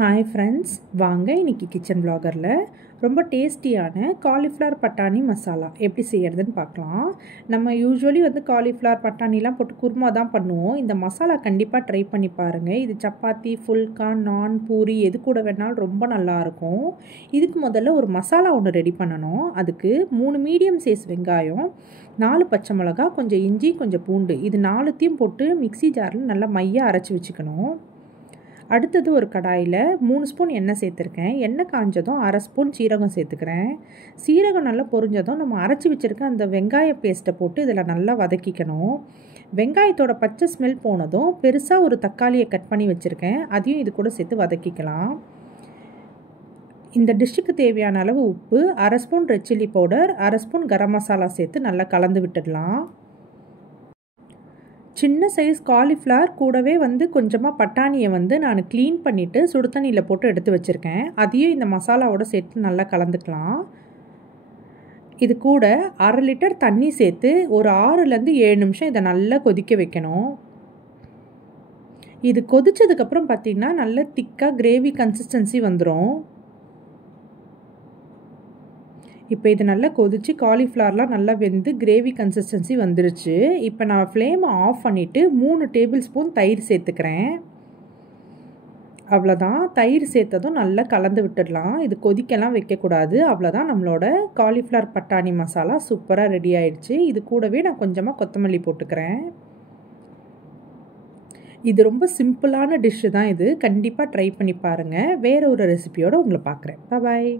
Hi friends, வாங்க இன்றைக்கி kitchen வ்ளாகரில் ரொம்ப டேஸ்டியான காலிஃப்ளவர் பட்டாணி மசாலா எப்படி செய்கிறதுன்னு பார்க்கலாம். நம்ம யூஸ்வலி காலிஃப்ளவர் பட்டாணிலாம் போட்டு குருமா தான் பண்ணுவோம். இந்த மசாலா கண்டிப்பாக ட்ரை பண்ணி பாருங்கள். இது சப்பாத்தி, ஃபுல்கா, நான், பூரி எது கூட வேணாலும் ரொம்ப நல்லாயிருக்கும். இதுக்கு முதல்ல ஒரு மசாலா ஒன்று ரெடி பண்ணணும். அதுக்கு 3 மீடியம் சைஸ் வெங்காயம், 4 பச்சை மிளகா, கொஞ்சம் இஞ்சி, கொஞ்சம் பூண்டு, இது 4த்தையும் போட்டு மிக்ஸி ஜாரில் நல்லா மையாக அரைச்சி வச்சுக்கணும். அடுத்தது ஒரு கடாயில் 3 ஸ்பூன் எண்ணெய் சேர்த்துருக்கேன். எண்ணெய் காஞ்சதும் 1/2 ஸ்பூன் சீரகம் சேர்த்துக்கிறேன். சீரகம் நல்லா பொரிஞ்சதும் நம்ம அரைச்சி வச்சுருக்க அந்த வெங்காய பேஸ்ட்டை போட்டு இதில் நல்லா வதக்கிக்கணும். வெங்காயத்தோட பச்சை ஸ்மெல் போனதும் பெருசாக ஒரு தக்காளியை கட் பண்ணி வச்சுருக்கேன். அதையும் இது கூட சேர்த்து வதக்கிக்கலாம். இந்த டிஷ்ஷுக்கு தேவையான அளவு உப்பு, 1/2 spoon red chilli powder, 1/2 spoon garam masala சேர்த்து நல்லா கலந்து விட்டுடலாம். சின்ன சைஸ் காலிஃப்ளவர் கூடவே கொஞ்சமாக பட்டாணியை நான் க்ளீன் பண்ணிவிட்டு சுடு தண்ணியில் போட்டு எடுத்து வச்சுருக்கேன். அதையும் இந்த மசாலாவோடு சேர்த்து நல்லா கலந்துக்கலாம். இது கூட 1/2 லிட்டர் தண்ணி சேர்த்து ஒரு 6லேருந்து 7 நிமிஷம் இதை நல்லா கொதிக்க வைக்கணும். இது கொதித்ததுக்கப்புறம் பார்த்திங்கன்னா நல்ல திக்காக கிரேவி கன்சிஸ்டன்சி வந்துடும். இப்போ இது நல்லா கொதித்து காலிஃப்ளவர்லாம் நல்லா வெந்து கிரேவி கன்சிஸ்டன்சி வந்துருச்சு. இப்போ நான் ஃப்ளேமை ஆஃப் பண்ணிவிட்டு 3 டேபிள் ஸ்பூன் தயிர் சேர்த்துக்கிறேன். அவ்வளோதான். தயிர் சேர்த்ததும் நல்லா கலந்து விட்டுடலாம். இது கொதிக்கலாம் வைக்கக்கூடாது. அவ்வளோதான், நம்மளோட காலிஃப்ளவர் பட்டாணி மசாலா சூப்பராக ரெடி ஆயிடுச்சு. இது கூடவே நான் கொஞ்சமாக கொத்தமல்லி போட்டுக்கிறேன். இது ரொம்ப சிம்பிளான டிஷ்ஷு தான். இது கண்டிப்பாக ட்ரை பண்ணி பாருங்கள். வேறு ஒரு ரெசிபியோடு உங்களை பார்க்குறேன். பாய்.